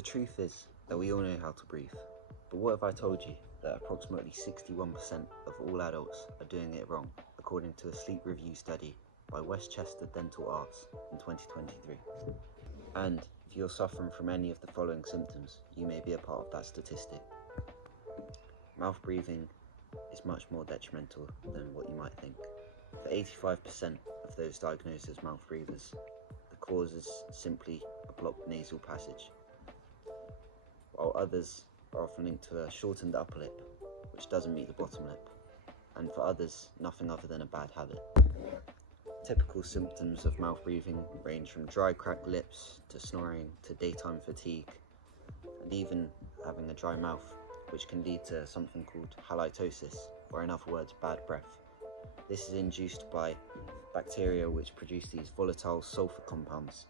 The truth is that we all know how to breathe, but what if I told you that approximately 61% of all adults are doing it wrong, according to a sleep review study by Westchester Dental Arts in 2023. And if you're suffering from any of the following symptoms, you may be a part of that statistic. Mouth breathing is much more detrimental than what you might think. For 85% of those diagnosed as mouth breathers, the cause is simply a blocked nasal passage, while others are often linked to a shortened upper lip, which doesn't meet the bottom lip, and for others, nothing other than a bad habit. Typical symptoms of mouth breathing range from dry, cracked lips, to snoring, to daytime fatigue, and even having a dry mouth, which can lead to something called halitosis, or in other words, bad breath. This is induced by bacteria which produce these volatile sulfur compounds,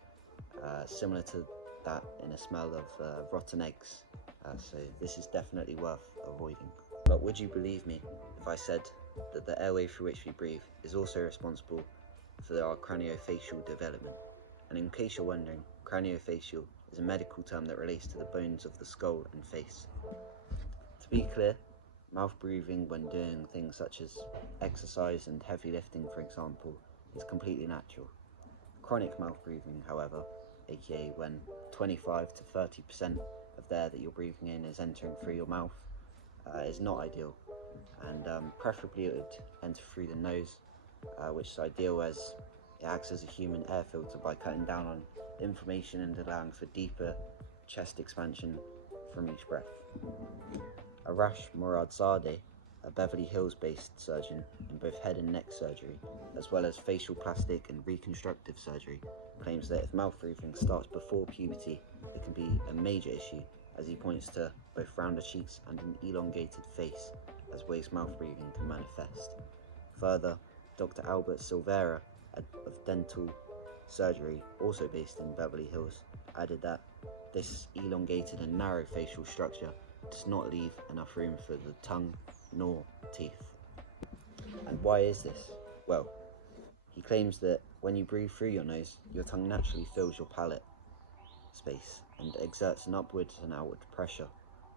similar to that in a smell of rotten eggs, so this is definitely worth avoiding. But would you believe me if I said that the airway through which we breathe is also responsible for our craniofacial development? And in case you're wondering, craniofacial is a medical term that relates to the bones of the skull and face. To be clear, mouth breathing when doing things such as exercise and heavy lifting, for example, is completely natural. Chronic mouth breathing, however, aka when 25 to 30% of the air that you're breathing in is entering through your mouth, is not ideal, and preferably it would enter through the nose, which is ideal as it acts as a human air filter by cutting down on inflammation and allowing for deeper chest expansion from each breath. Arash Moradzadeh, a Beverly Hills-based surgeon in both head and neck surgery, as well as facial plastic and reconstructive surgery, claims that if mouth breathing starts before puberty, it can be a major issue, as he points to both rounder cheeks and an elongated face as ways mouth breathing can manifest. Further, Dr. Albert Silveira of dental surgery, also based in Beverly Hills, added that this elongated and narrow facial structure does not leave enough room for the tongue nor teeth. And why is this? Well, he claims that when you breathe through your nose, your tongue naturally fills your palate space and exerts an upward and outward pressure,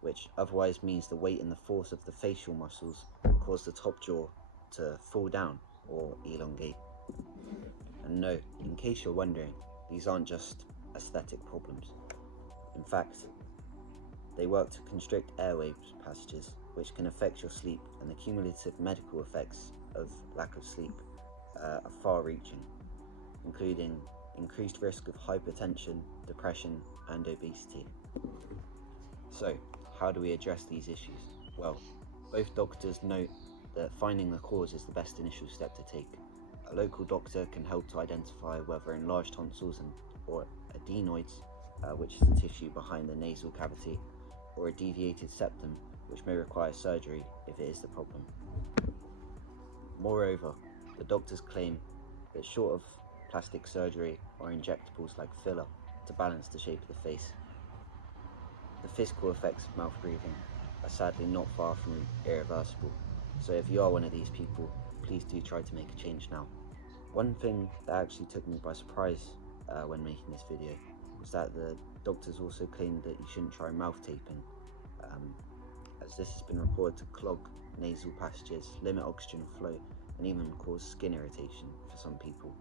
which otherwise means the weight and the force of the facial muscles cause the top jaw to fall down or elongate. And no, in case you're wondering, these aren't just aesthetic problems. In fact, they work to constrict airway passages, which can affect your sleep, and the cumulative medical effects of lack of sleep are far-reaching, including increased risk of hypertension, depression, and obesity. So, how do we address these issues? Well, both doctors note that finding the cause is the best initial step to take. A local doctor can help to identify whether enlarged tonsils or adenoids, which is the tissue behind the nasal cavity, or a deviated septum, which may require surgery if it is the problem. Moreover, the doctors claim that short of plastic surgery or injectables like filler to balance the shape of the face, the physical effects of mouth breathing are sadly not far from irreversible. So if you are one of these people, please do try to make a change now. One thing that actually took me by surprise when making this video was that the doctors also claimed that you shouldn't try mouth taping, as this has been reported to clog nasal passages, limit oxygen flow, and even cause skin irritation for some people.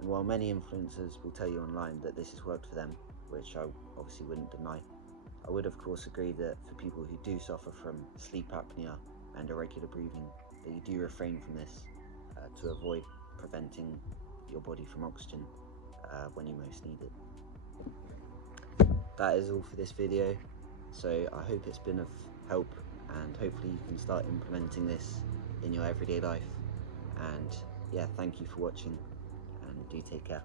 And while many influencers will tell you online that this has worked for them, which I obviously wouldn't deny, I would of course agree that for people who do suffer from sleep apnea and irregular breathing, that you do refrain from this to avoid preventing your body from oxygen when you most need it. That is all for this video, so I hope it's been of help, and hopefully you can start implementing this in your everyday life. And yeah, thank you for watching, and do take care.